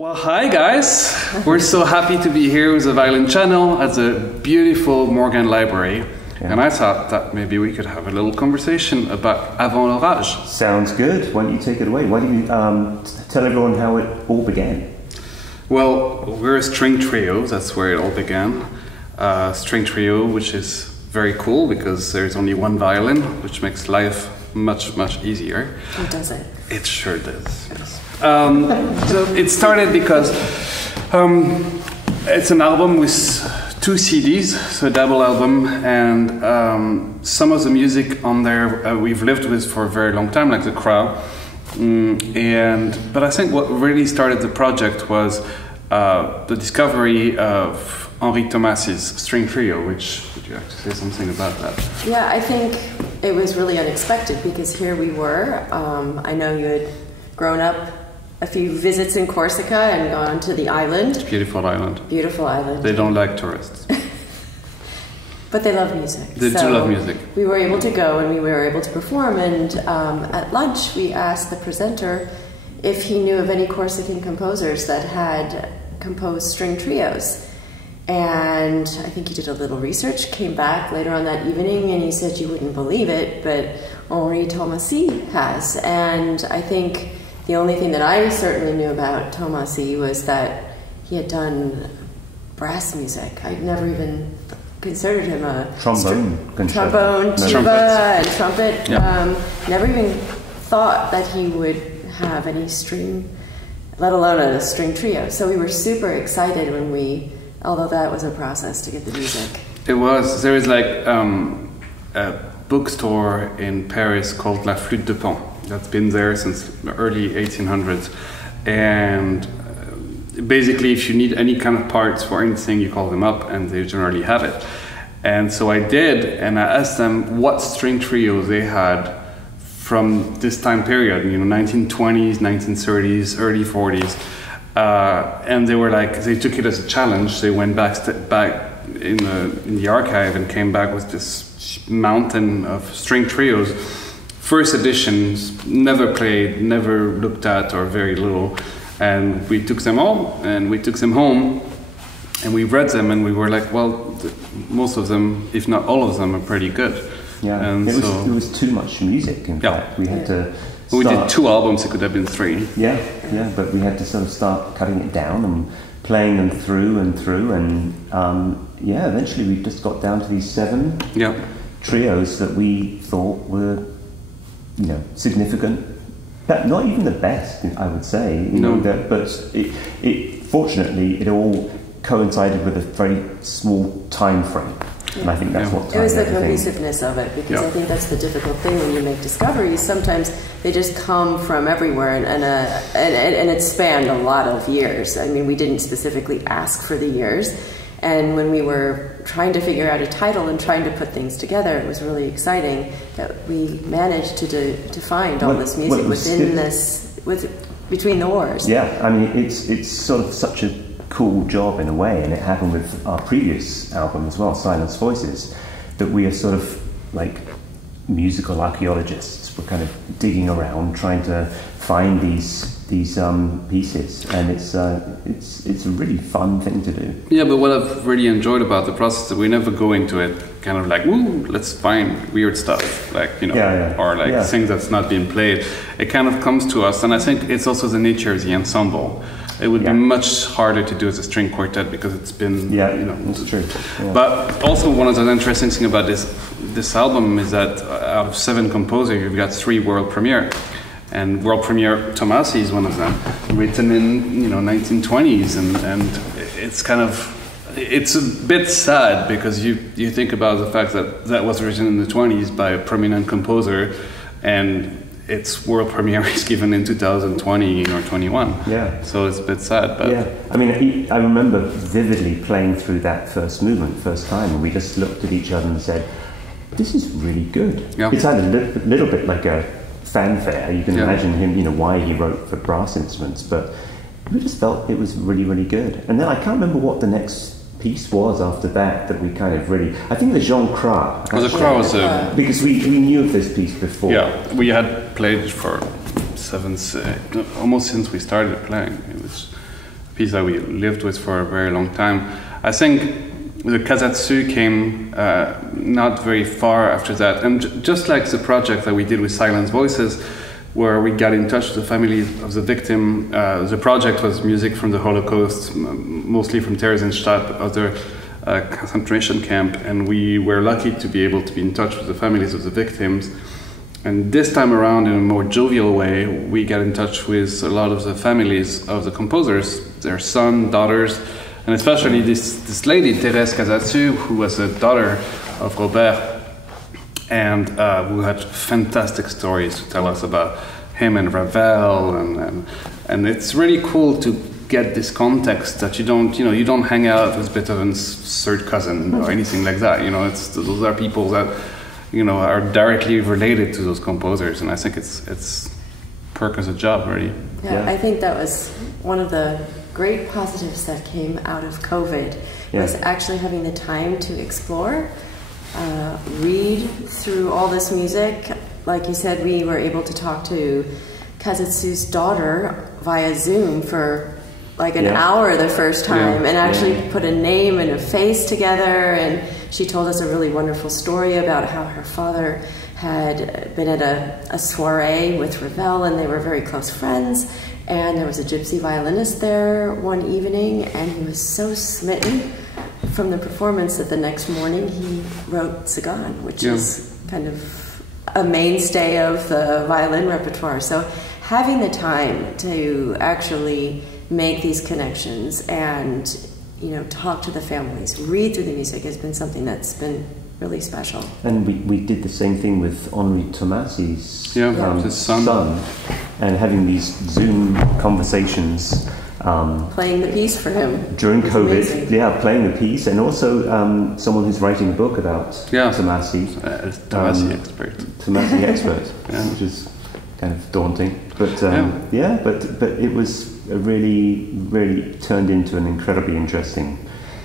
Well, hi guys! We're so happy to be here with the Violin Channel at the beautiful Morgan Library. Yeah. And I thought that maybe we could have a little conversation about Avant l'orage. Sounds good. Why don't you take it away? Why don't you tell everyone how it all began? Well, we're a string trio, that's where it all began. String trio, which is very cool because there's only one violin, which makes life much, much easier. Oh, does it? It sure does, yes. So it started because it's an album with 2 CDs, so a double album, and some of the music on there we've lived with for a very long time, like the CRAS. But I think what really started the project was the discovery of HENRI TOMASI's string trio, which, would you like to say something about that? Yeah, I think it was really unexpected because here we were. I know you had grown up a few visits in Corsica and gone to the island. It's a beautiful island. Beautiful island. They don't like tourists. But they love music. They do love music. We were able to go and we were able to perform, and at lunch we asked the presenter if he knew of any Corsican composers that had composed string trios. And I think he did a little research, came back later on that evening, and he said, you wouldn't believe it, but HENRI TOMASI has. And I think the only thing that I certainly knew about Tomasi was that he had done brass music. I'd never even considered him a trombone, tuba, and trumpet. Yeah. Never even thought that he would have any string, let alone a string trio. So we were super excited when we, although that was a process to get the music. It was. There is like a bookstore in Paris called La Flûte de Pan. That's been there since the early 1800s, and basically if you need any kind of parts for anything, you call them up and they generally have it. And so I did, and I asked them what string trios they had from this time period, you know, 1920s, 1930s, early 40s, and they were like, they took it as a challenge. They went back in the archive and came back with this mountain of string trios. First editions, never played, never looked at, or very little. And we took them all, and we took them home, and we read them, and we were like, well, most of them, if not all of them, are pretty good. Yeah, and it was too much music, in fact. We had to start, we did 2 albums, it could have been 3. Yeah, but we had to sort of start cutting it down and playing them through, and yeah, eventually we just got down to these 7 trios that we thought were, you know, significant. Not even the best, I would say. You know, but fortunately, it all coincided with a very small time frame. Yeah. And I think that's what. It was the cohesiveness of it, because I think that's the difficult thing when you make discoveries. Sometimes they just come from everywhere, and it spanned a lot of years. I mean, we didn't specifically ask for the years. And when we were trying to figure out a title and trying to put things together, it was really exciting that we managed to find all this music between the wars. Yeah, I mean, it's sort of such a cool job in a way, and it happened with our previous album as well, Silence Voices, that we are sort of like musical archaeologists. We're kind of digging around, trying to find these pieces, and it's a really fun thing to do. Yeah, but what I've really enjoyed about the process is that we never go into it kind of like, ooh, let's find weird stuff, like, you know, or like things that's not being played. It kind of comes to us, and I think it's also the nature of the ensemble. It would be much harder to do as a string quartet because it's been, you know. That's true. Yeah. But also one of the interesting things about this album is that out of 7 composers, you've got 3 world premiere. And world premiere Tomasi is one of them, written in, you know, 1920s, and it's kind of, it's a bit sad because you think about the fact that was written in the 20s by a prominent composer, and its world premiere is given in 2020 or 21. Yeah. So it's a bit sad, but yeah. I mean, I remember vividly playing through that first movement, first time, and we just looked at each other and said, "This is really good." Yeah. It sounded a little bit like a fanfare. You can imagine him, you know, why he wrote for brass instruments, but we just felt it was really, really good. And then I can't remember what the next piece was after that we kind of really, I think the Jean CRAS. Well, the CRAS was because we knew of this piece before. Yeah, we had played it for almost since we started playing. It was piece that we lived with for a very long time. I think the CASADESUS came not very far after that, and just like the project that we did with Silence Voices, where we got in touch with the family of the victim. The project was music from the Holocaust, mostly from Theresienstadt, other concentration camp, and we were lucky to be able to be in touch with the families of the victims. And this time around, in a more jovial way, we got in touch with a lot of the families of the composers, their sons, daughters, and especially this lady, Thérèse CASADESUS, who was the daughter of Robert, and who had fantastic stories to tell us about him and Ravel, and it's really cool to get this context that you don't hang out with Beethoven's third cousin or anything like that. Those are people that are directly related to those composers, and I think it's Perker's job, really. Yeah, I think that was one of the great positives that came out of COVID, was actually having the time to explore, read through all this music. Like you said, we were able to talk to CASADESUS' daughter via Zoom for like an hour the first time, and actually put a name and a face together, and she told us a really wonderful story about how her father had been at a soiree with Ravel, and they were very close friends, and there was a gypsy violinist there one evening, and he was so smitten from the performance that the next morning he wrote Sagan, which is kind of a mainstay of the violin repertoire. So having the time to actually make these connections and talk to the families, read through the music, has been something that's been really special. And we did the same thing with HENRI Tomasi's his son, and having these Zoom conversations. Playing the piece for him during COVID, playing the piece, and also someone who's writing a book about Tomasi. Tomasi expert. Tomasi expert, which is kind of daunting, but but it was really turned into an incredibly interesting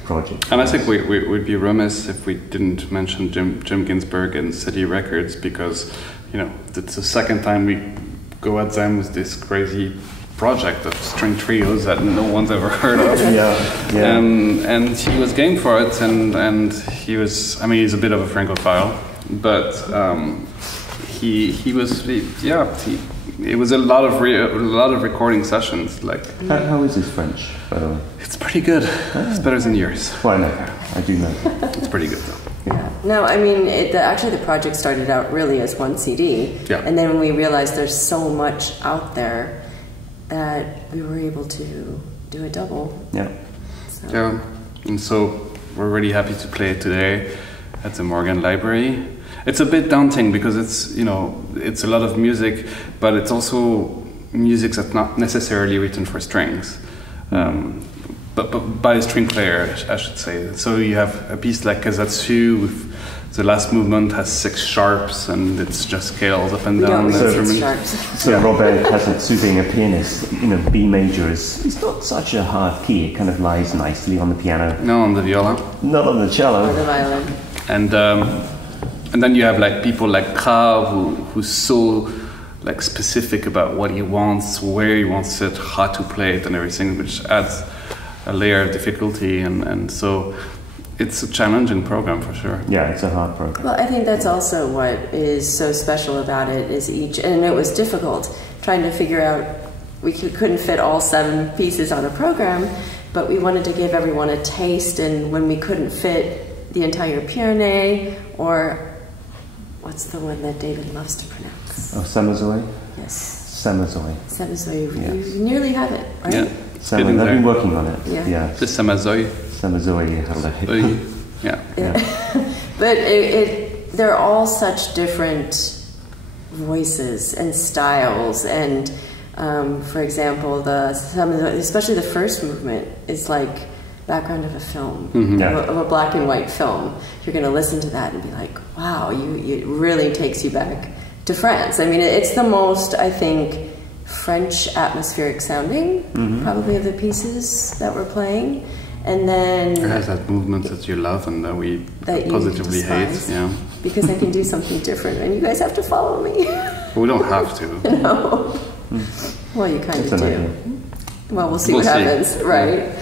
project. And I think we'd be remiss if we didn't mention Jim Ginsberg and City Records, because it's the second time we go at them with this crazy project of string trios that no one's ever heard of. And he was game for it, and he was, he's a bit of a Francophile, but it was a lot of recording sessions. Like, how is his French, by the way? It's pretty good. It's better than yours. Well, I do know. It's pretty good though. Yeah. No, actually the project started out really as one CD, and then when we realized there's so much out there, that we were able to do a double. And so we're really happy to play it today at the Morgan Library. It's a bit daunting because it's a lot of music, but it's also music that's not necessarily written for strings, but by a string player, I should say. So you have a piece like CASADESUS with the last movement has 6 sharps, and it's just scales up and down. So Robert CASADESUS, being a pianist, B major is not such a hard key. It kind of lies nicely on the piano. No, on the viola. Not on the cello. Or the violin. And then you have like people like CRAS who's so like specific about what he wants, where he wants it, how to play it, and everything, which adds a layer of difficulty, and so it's a challenging program for sure. Yeah, it's a hard program. Well, I think that's also what is so special about it, is and it was difficult trying to figure out, we couldn't fit all 7 pieces on a program, but we wanted to give everyone a taste, and when we couldn't fit the entire Pierne, or what's the one that David loves to pronounce? Oh, Samazeuilh? Yes. Samazeuilh. Samazeuilh. Yes. You nearly have it, right? Yeah. I've been working on it. Yeah. The Samazeuilh. Samazeuilh. Yeah. But they're all such different voices and styles, and for example, especially the first movement is like background of a film, of a black and white film. You're going to listen to that and be like, wow, it really takes you back to France. It's the most, I think, French atmospheric sounding, probably, of the pieces that we're playing. And then it has that movement that you love and that we positively hate. Yeah. Because I can do something different, and you guys have to follow me. We don't have to. No. Well, you kind of do. Well, we'll see what happens, right?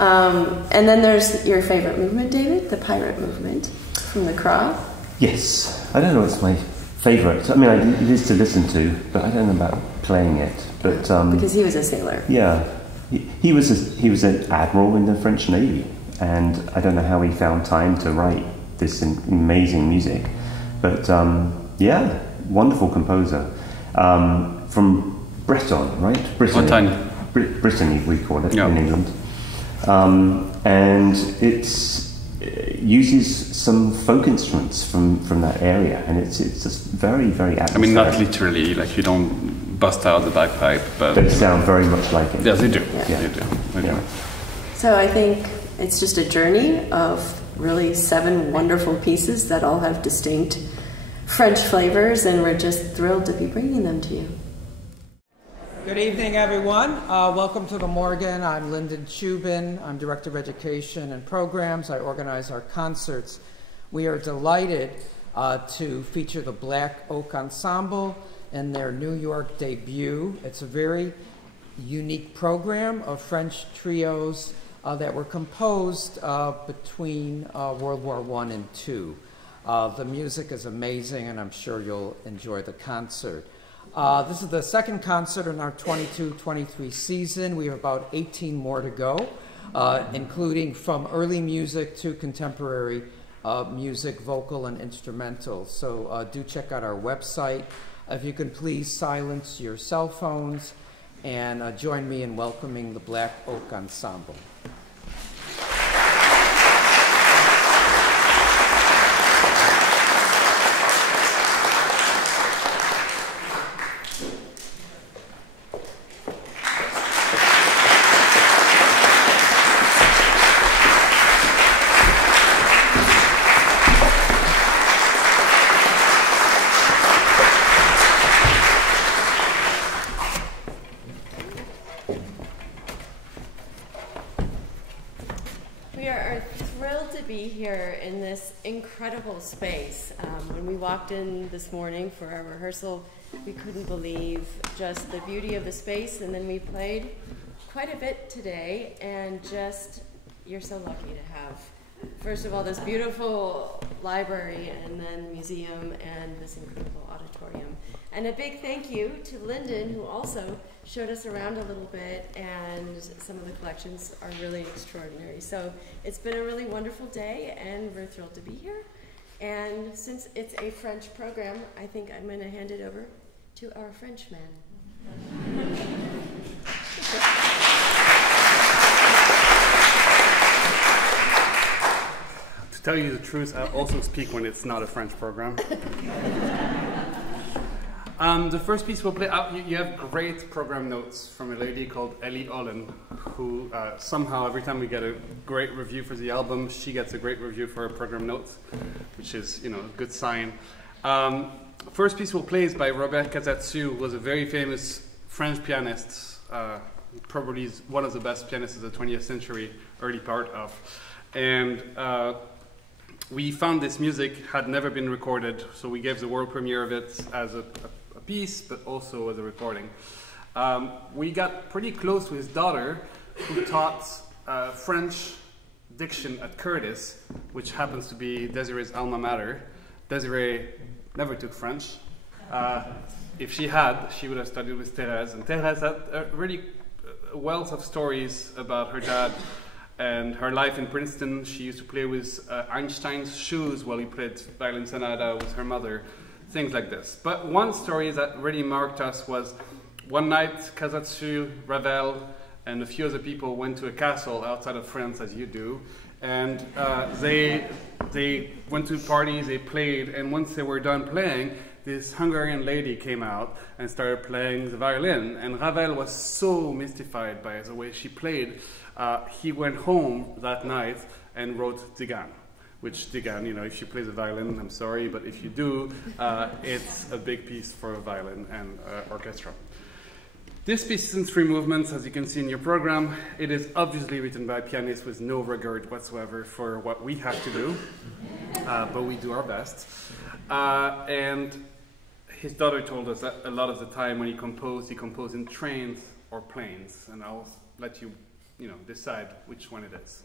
And then there's your favorite movement, David, the pirate movement from the CRAS. Yes, I don't know what's my favourite. I mean, it is to listen to, but I don't know about playing it. But because he was a sailor. Yeah, he was an admiral in the French Navy, and I don't know how he found time to write this amazing music. But yeah, wonderful composer from Breton, right? Brittany, we call it in England. And it uses some folk instruments from that area, and it's just very, very atmospheric. I mean, not literally, like you don't bust out the bagpipe, but they sound very much like it. Yes, they do. Yeah. They do. They do. So I think it's just a journey of really 7 wonderful pieces that all have distinct French flavors, and we're just thrilled to be bringing them to you. Good evening, everyone. Welcome to the Morgan. I'm Lyndon Chubin. I'm Director of Education and Programs. I organize our concerts. We are delighted to feature the Black Oak Ensemble in their New York debut. It's a very unique program of French trios that were composed between World War I and II. The music is amazing, and I'm sure you'll enjoy the concert. This is the second concert in our 22-23 season. We have about 18 more to go, including from early music to contemporary music, vocal and instrumental. So do check out our website. If you can please silence your cell phones and join me in welcoming the Black Oak Ensemble. Incredible space. When we walked in this morning for our rehearsal, we couldn't believe just the beauty of the space, and then we played quite a bit today, and just, you're so lucky to have, first of all, this beautiful library, and then museum, and this incredible auditorium. And a big thank you to Lyndon, who also showed us around a little bit, and some of the collections are really extraordinary. So it's been a really wonderful day, and we're thrilled to be here. And since it's a French program, I think I'm going to hand it over to our Frenchman. To tell you the truth, I also speak when it's not a French program. The first piece we'll play, you have great program notes from a lady called Ellie Olin, who somehow every time we get a great review for the album, she gets a great review for her program notes, which is, you know, a good sign. First piece we'll play is by Robert Casadesus, who was a very famous French pianist, probably one of the best pianists of the 20th century, early part of. And we found this music had never been recorded, so we gave the world premiere of it as a piece, but also as a recording. We got pretty close with his daughter, who taught French diction at Curtis, which happens to be Desiree's alma mater. Desiree never took French. If she had, she would have studied with Thérèse, and Thérèse had a really wealth of stories about her dad and her life in Princeton. She used to play with Einstein's shoes while he played violin sonata with her mother. Things like this. But one story that really marked us was one night Casadesus, Ravel, and a few other people went to a castle outside of France, as you do, and they went to parties, they played, and once they were done playing, this Hungarian lady came out and started playing the violin, and Ravel was so mystified by the way she played, he went home that night and wrote Digan. Which, Digan, you know, if you play the violin, I'm sorry, but if you do, it's a big piece for a violin and orchestra. This piece is in 3 movements, as you can see in your program. It is obviously written by a pianist with no regard whatsoever for what we have to do, but we do our best. And his daughter told us that a lot of the time when he composed in trains or planes, and I'll let you, decide which one it is.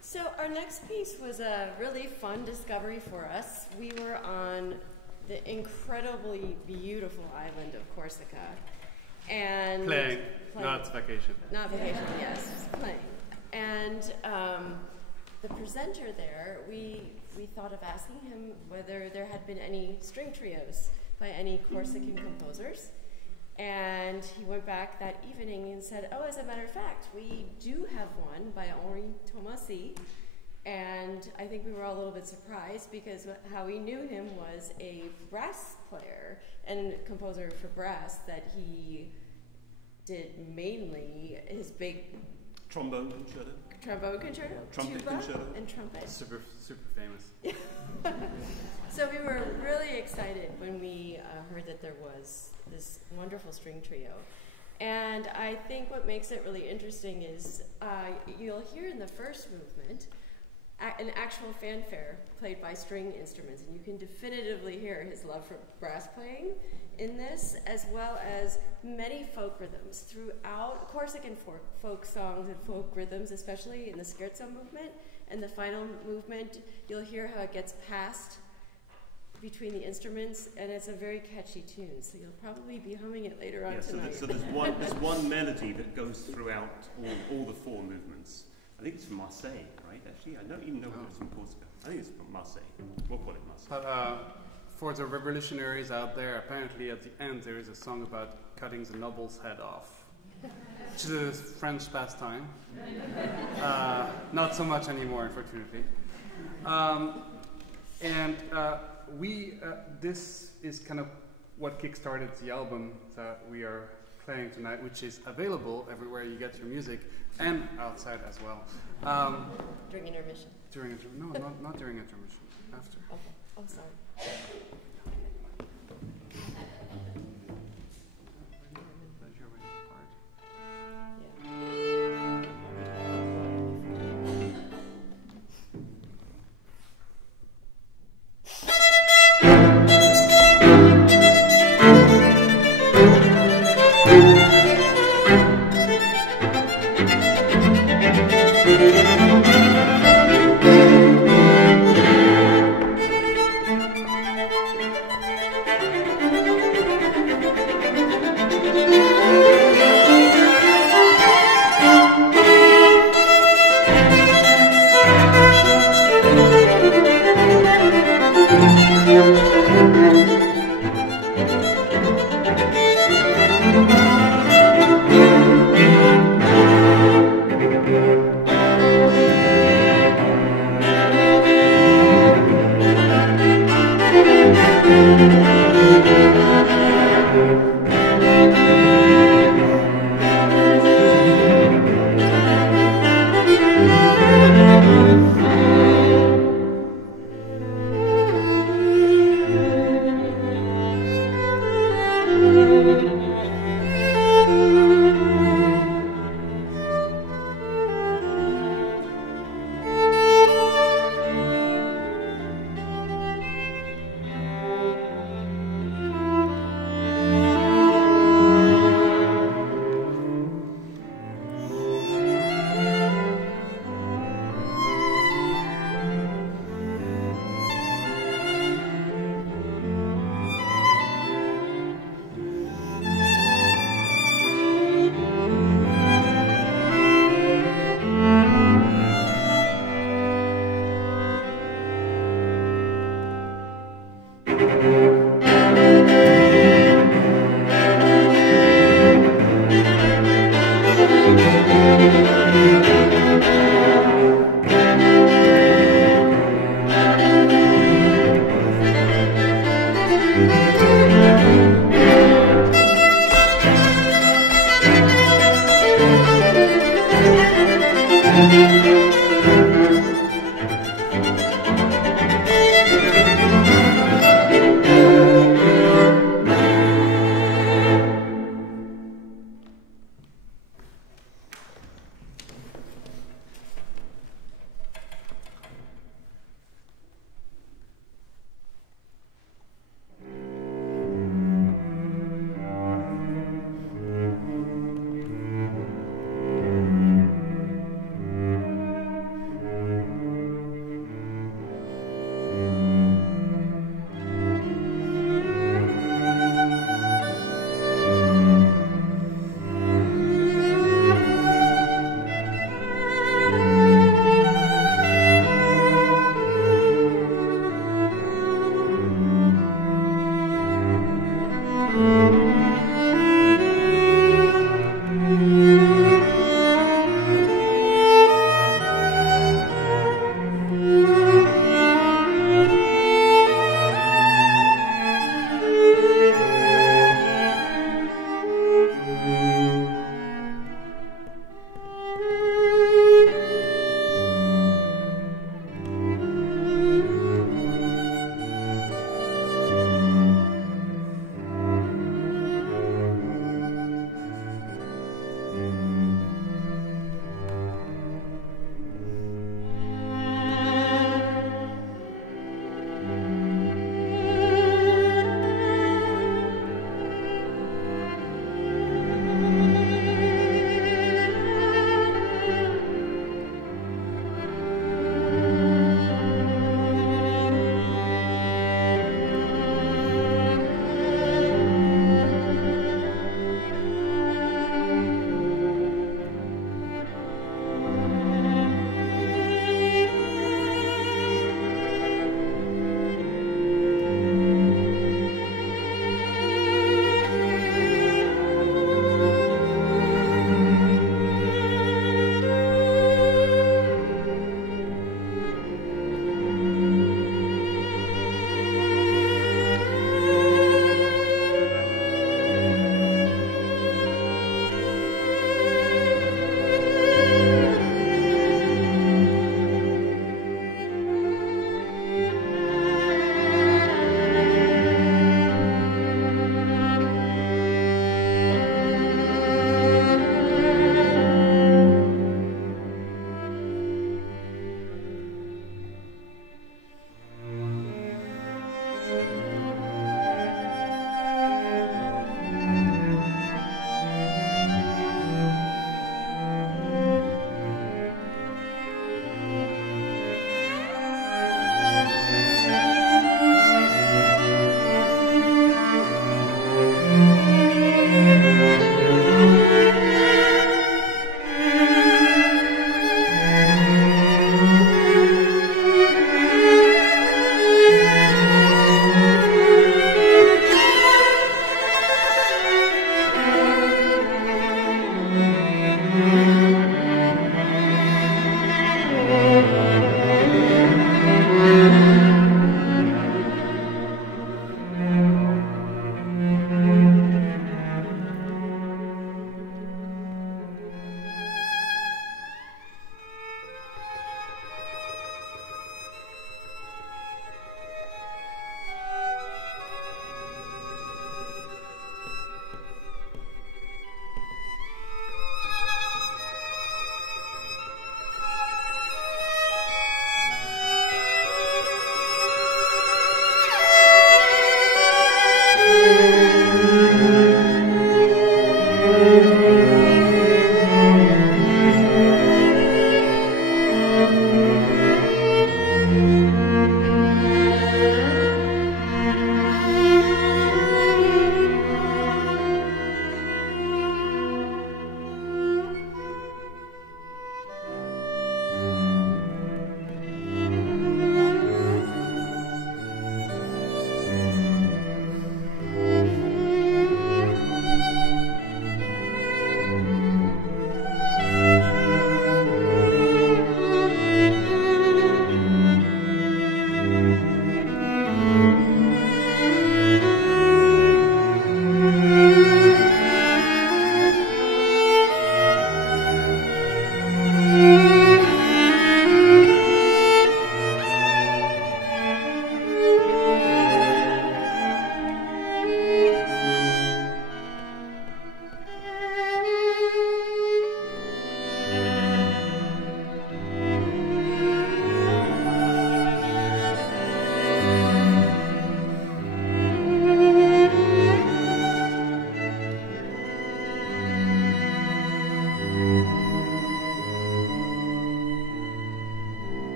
So our next piece was a really fun discovery for us. We were on the incredibly beautiful island of Corsica. And playing. Not vacation. Not vacation, yes, playing. And the presenter there, we thought of asking him whether there had been any string trios by any Corsican composers. And he went back that evening and said, oh, as a matter of fact, we do have one by HENRI TOMASI. And I think we were all a little bit surprised because how we knew him was a brass player and composer for brass, that he did mainly his big trombone concerto, trumpet tuba concerto, and trumpet. Super famous. So we were really excited when we heard that there was this wonderful string trio. And I think what makes it really interesting is you'll hear in the first movement an actual fanfare played by string instruments, and you can definitively hear his love for brass playing in this, as well as many folk rhythms throughout Corsican folk songs and folk rhythms, especially in the scherzo movement. And the final movement, you'll hear how it gets passed between the instruments, and it's a very catchy tune, so you'll probably be humming it later on tonight. So there's one melody that goes throughout all the four movements. I think it's from Marseille, right, actually? I don't even know whether it's from Corsica. I think it's from Marseille. We'll call it Marseille. But for the revolutionaries out there, apparently at the end there is a song about cutting the noble's head off, which is a French pastime. Not so much anymore, unfortunately. This is kind of what kickstarted the album that we are playing tonight, which is available everywhere you get your music, and outside as well. During intermission. No, not during intermission. After. Okay. Oh, sorry.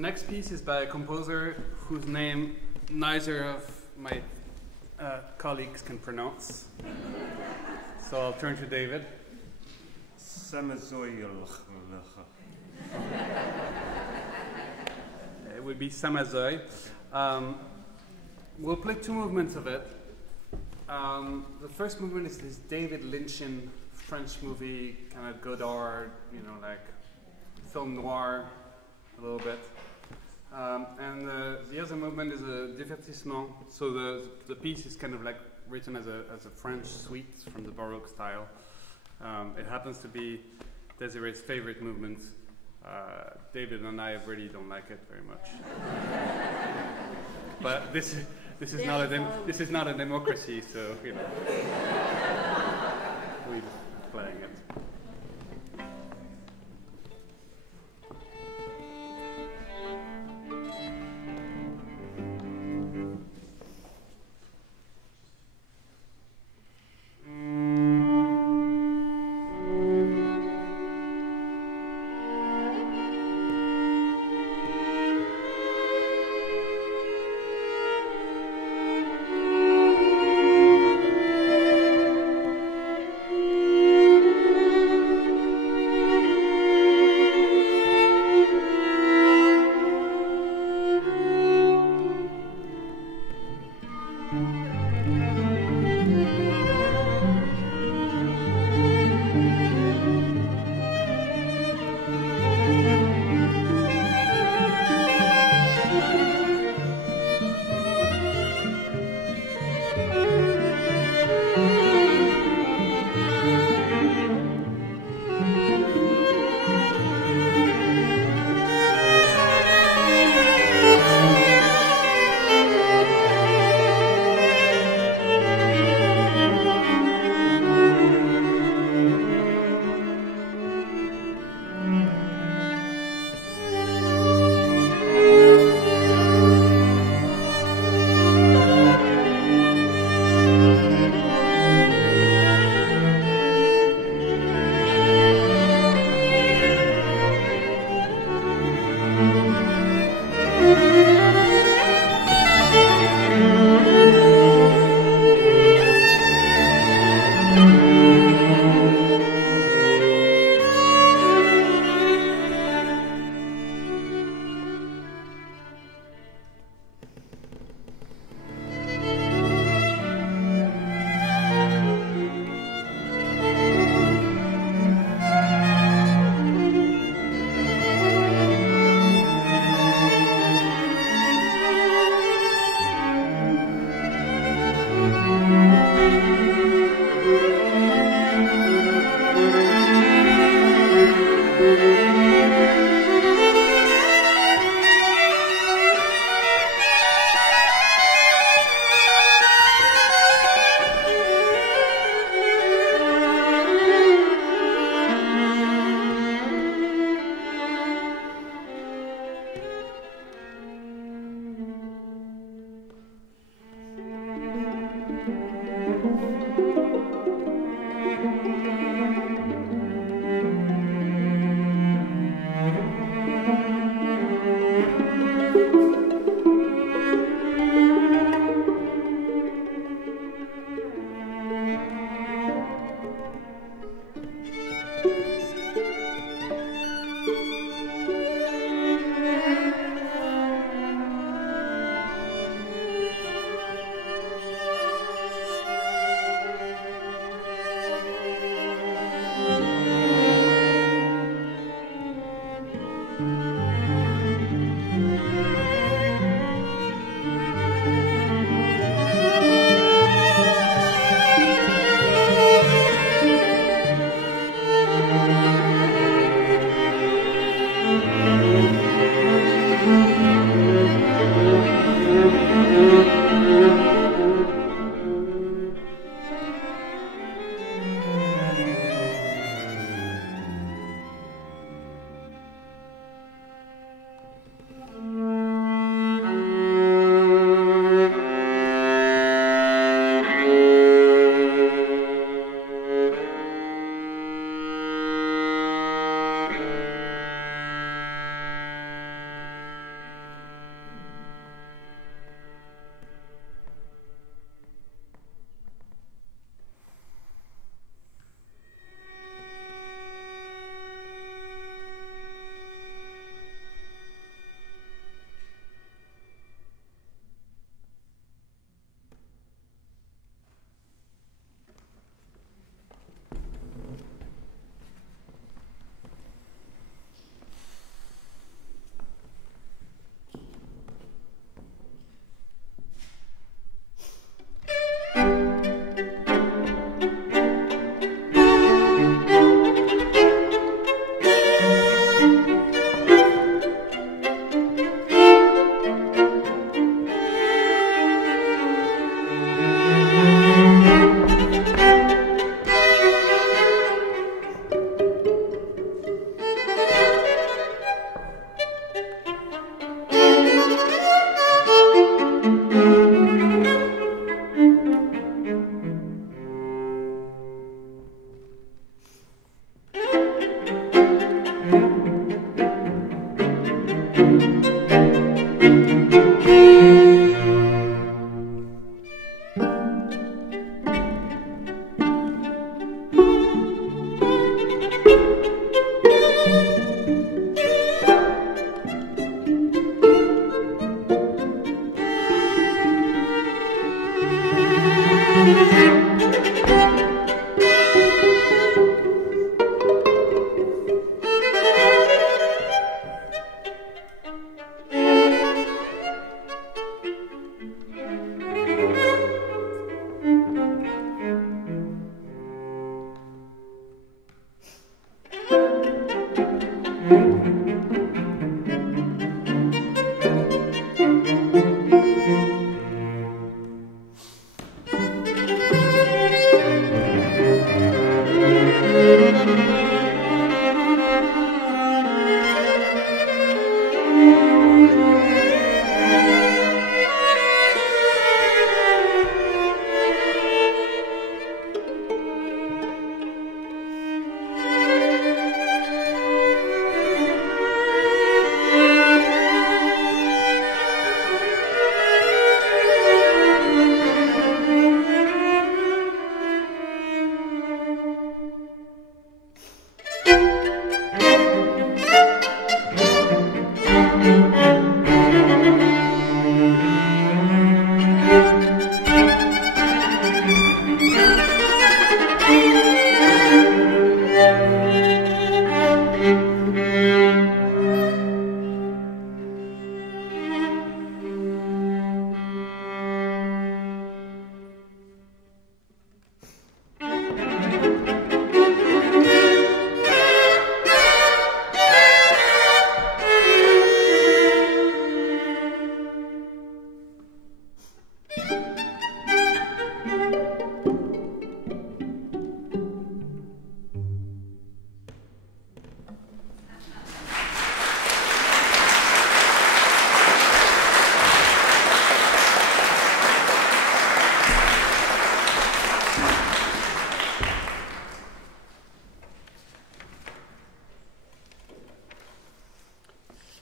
The next piece is by a composer whose name neither of my colleagues can pronounce. So I'll turn to David. Samazeuilh. It would be Samazeuilh. We'll play two movements of it. The first movement is this David Lynchian French movie, kind of Godard, you know, like film noir, a little bit. And the other movement is a Divertissement. So the piece is kind of like written as a French suite from the Baroque style. It happens to be Desiree's favorite movement. David and I really don't like it very much. But this is not a democracy, so you know we're just playing it.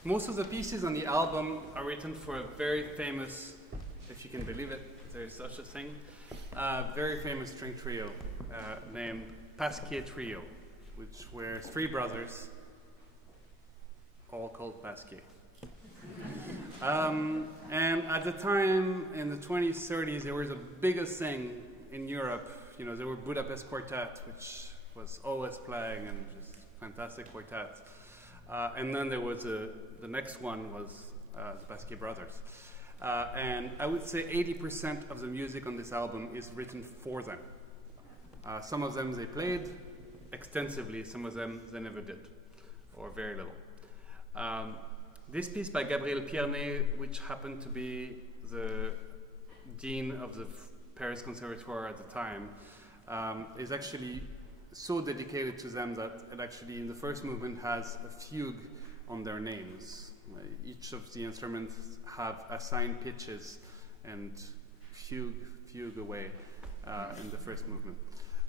Most of the pieces on the album are written for a very famous, if you can believe it, if there is such a thing, very famous string trio named Pasquier Trio, which were three brothers, all called Pasquier. And at the time, in the 20s, 30s, there was the biggest thing in Europe. You know, there were Budapest Quartet, which was always playing, and just fantastic quartet. And then there was the next one was the Pasquier brothers. And I would say 80% of the music on this album is written for them. Some of them they played extensively, some of them they never did, or very little. This piece by Gabriel Piierné, which happened to be the dean of the Paris Conservatoire at the time, is actually so dedicated to them that it actually in the first movement has a fugue on their names. Each of the instruments have assigned pitches and fugue away in the first movement.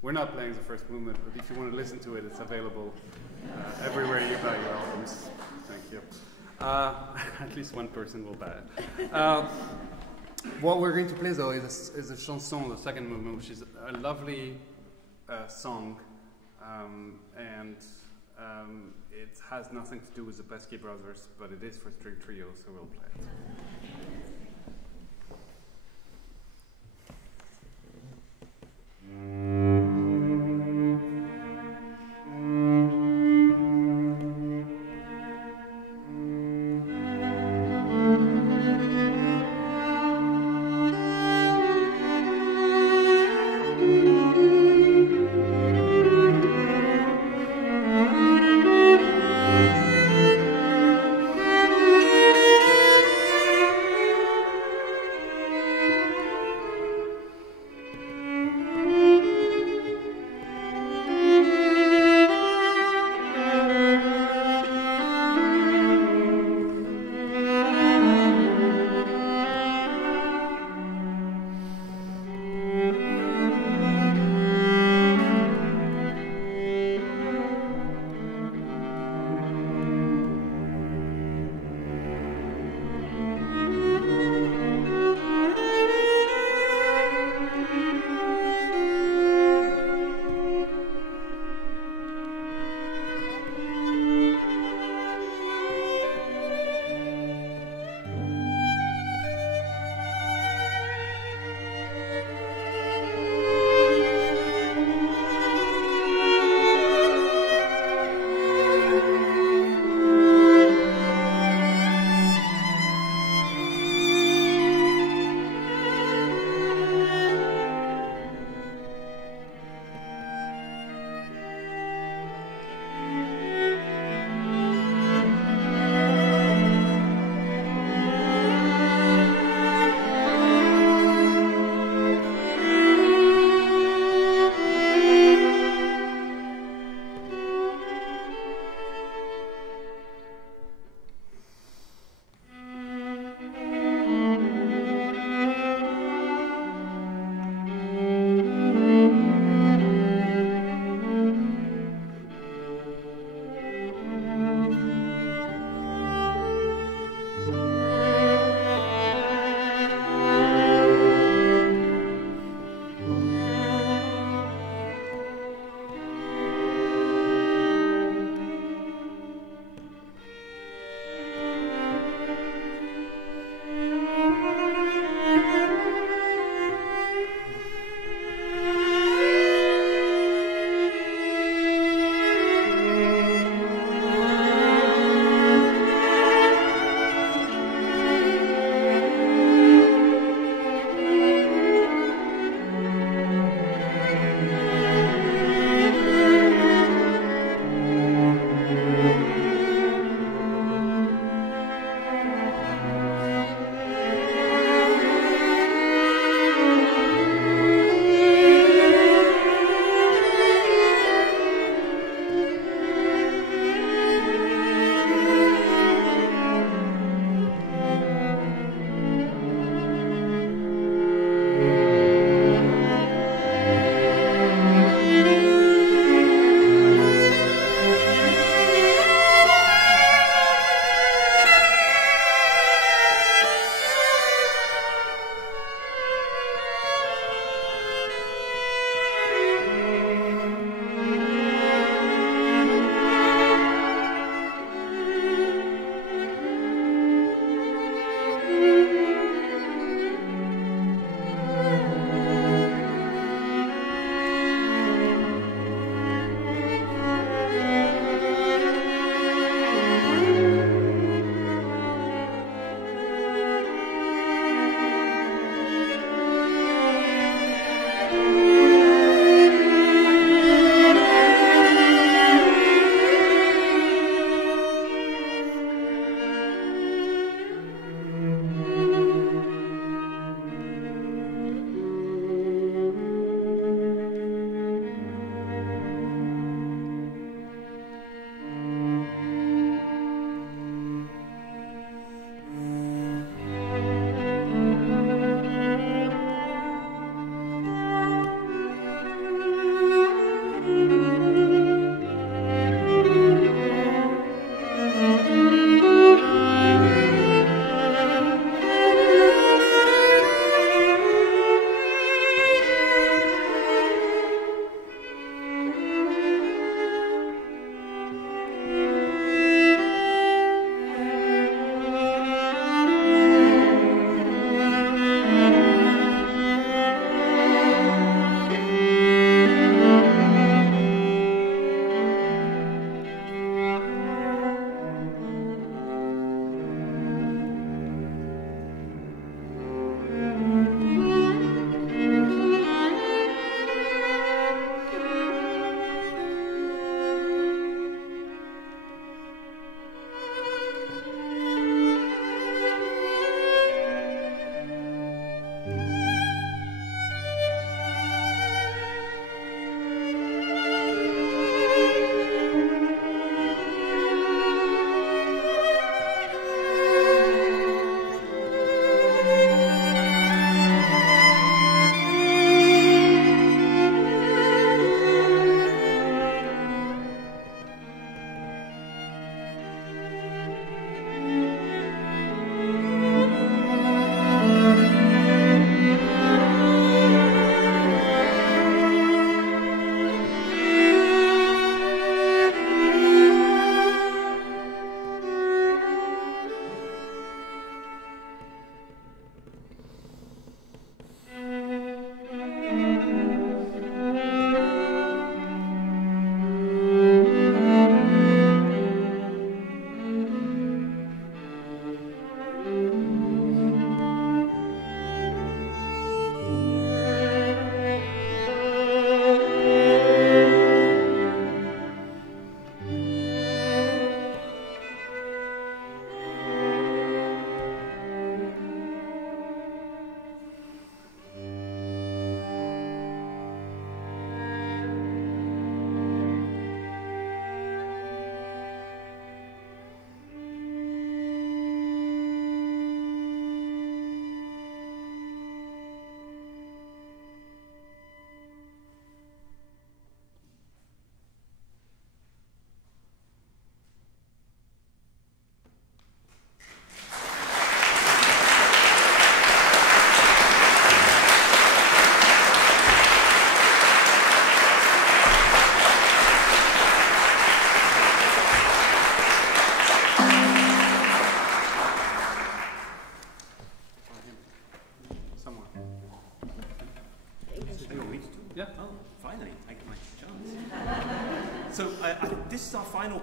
We're not playing the first movement, but if you want to listen to it, it's available everywhere you buy your albums. Thank you. At least one person will buy it. What we're going to play though is a chanson, the second movement, which is a lovely song, and it has nothing to do with the Pasquier brothers, but it is for string trio, so we'll play it.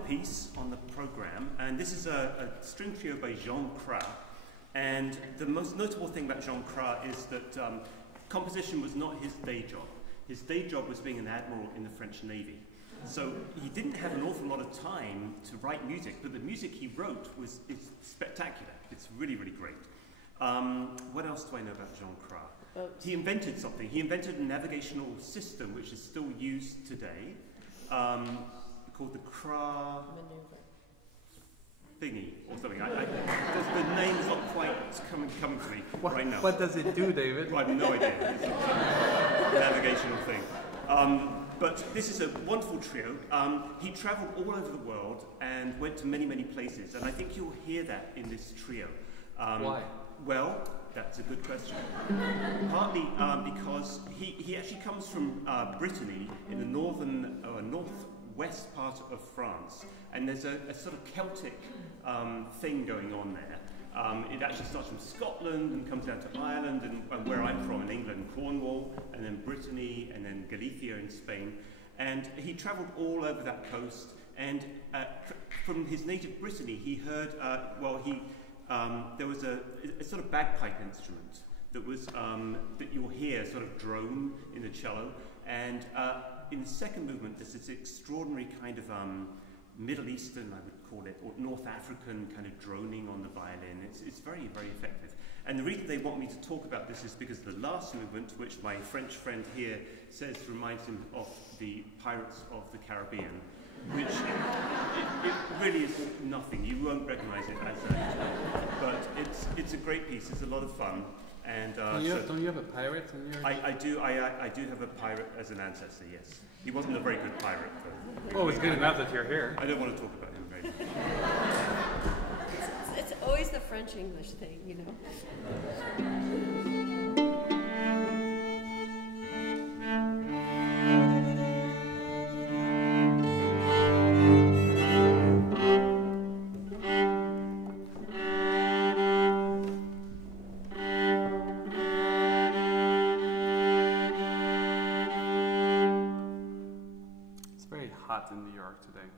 piece on the program, and this is a string trio by Jean CRAS. And the most notable thing about Jean CRAS is that composition was not his day job. His day job was being an admiral in the French Navy. So he didn't have an awful lot of time to write music, but the music he wrote is spectacular. It's really, really great. What else do I know about Jean CRAS? He invented something. He invented a navigational system which is still used today, called the CRAS thingy or something. The name's not quite coming to me right now. What does it do, David? I have no idea. It's a navigational thing. But this is a wonderful trio. He travelled all over the world and went to many, many places, and I think you'll hear that in this trio. Why? Well, that's a good question. Partly because he actually comes from Brittany in the northwest part of France, and there's a sort of Celtic thing going on there. It actually starts from Scotland and comes down to Ireland, and where I'm from in England, Cornwall, and then Brittany, and then Galicia in Spain. And he travelled all over that coast, and from his native Brittany, he heard, there was a sort of bagpipe instrument that was that you'll hear sort of drone in the cello, and in the second movement there's this extraordinary kind of Middle Eastern, I would call it, or North African kind of droning on the violin. It's very, very effective. And the reason they want me to talk about this is because the last movement, which my French friend here says reminds him of the Pirates of the Caribbean, which it really is nothing. You won't recognize it as that. But it's a great piece. It's a lot of fun. And don't you have a pirate in your... I do have a pirate as an ancestor, yes. He wasn't a very good pirate, though. Oh, it's good enough that you're here. I don't want to talk about him very much. It's always the French-English thing, you know. Hot in New York today.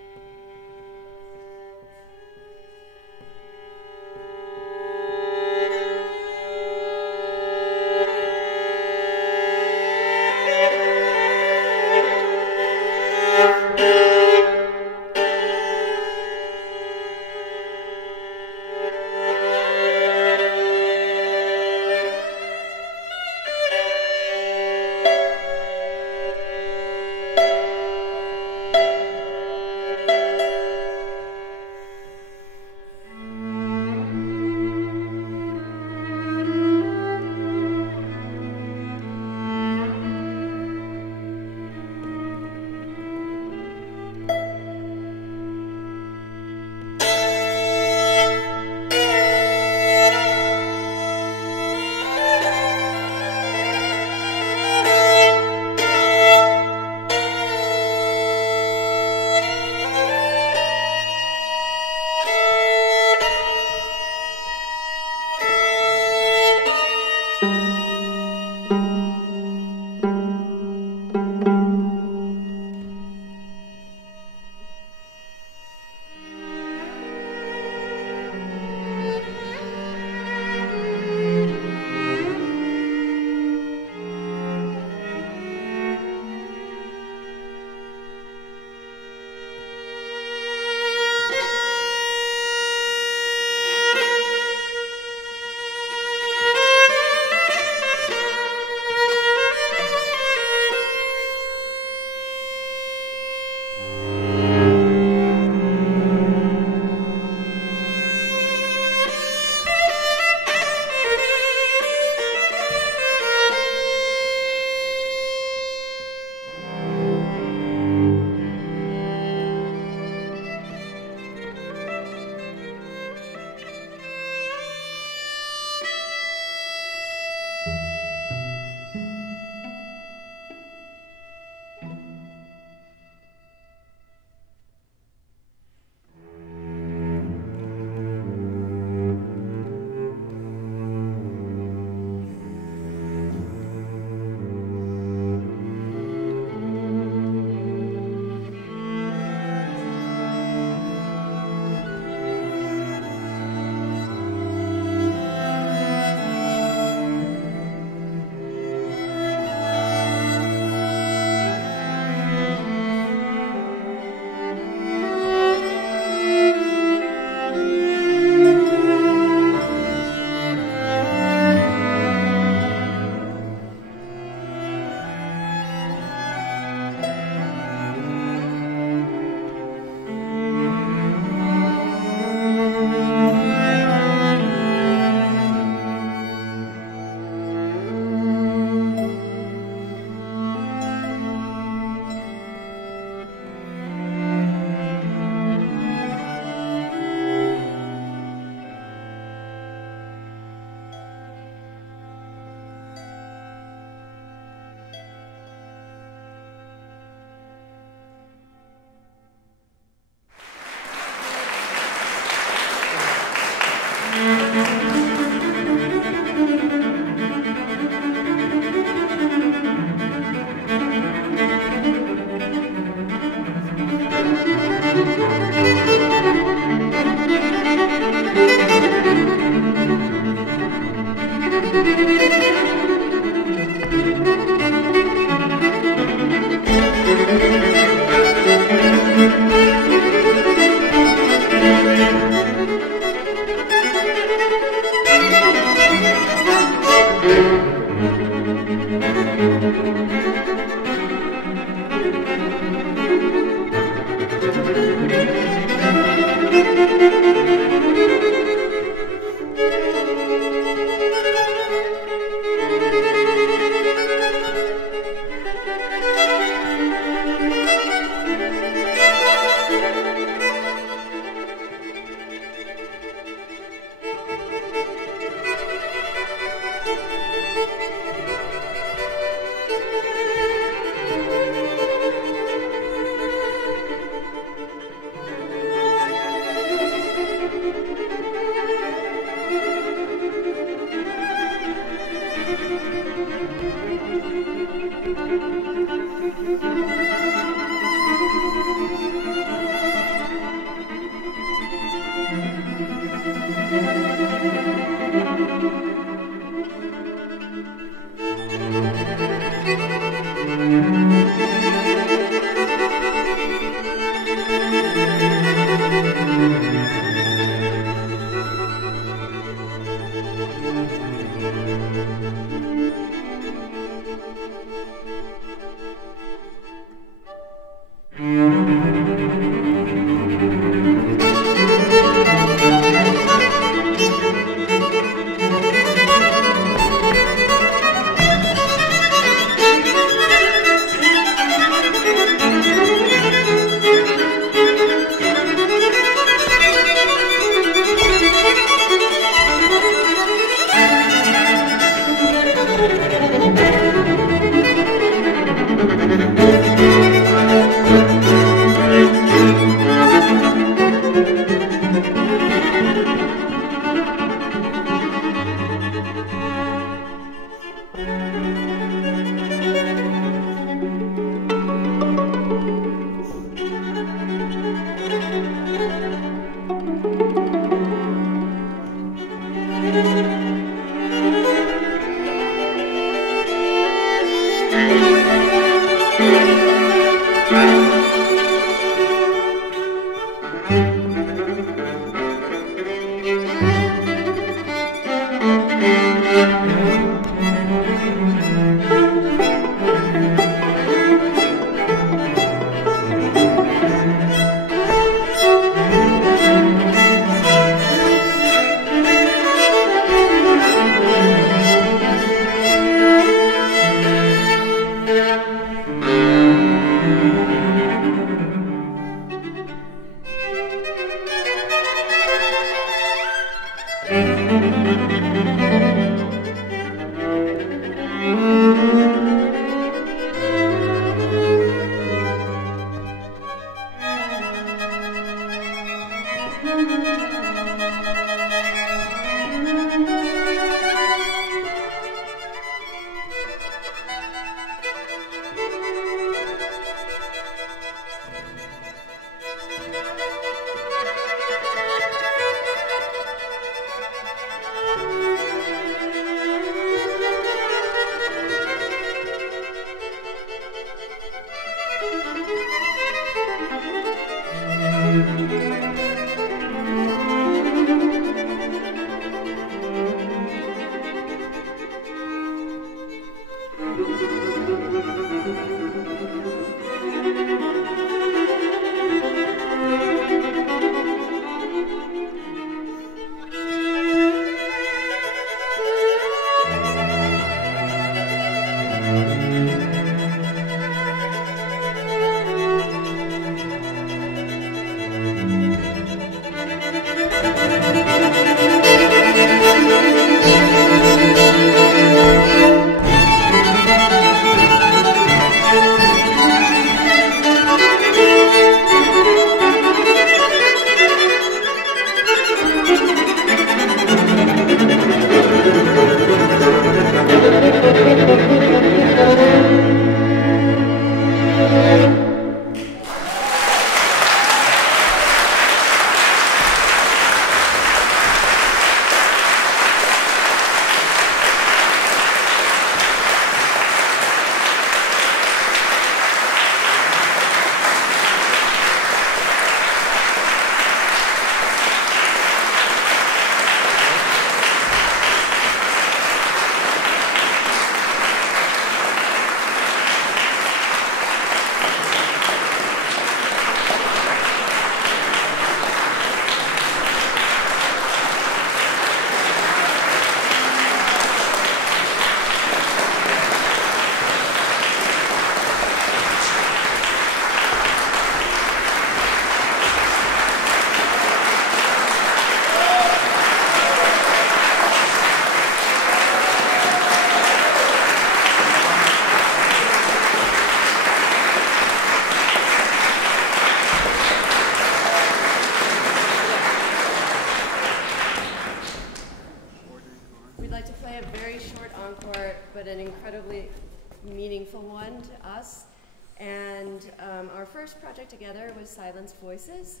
Our first project together was Silenced Voices,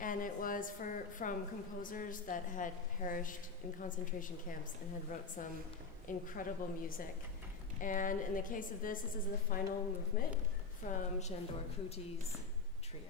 And it was from composers that had perished in concentration camps and had wrote some incredible music. And in the case of this is the final movement from Sándor Kúti's Trio.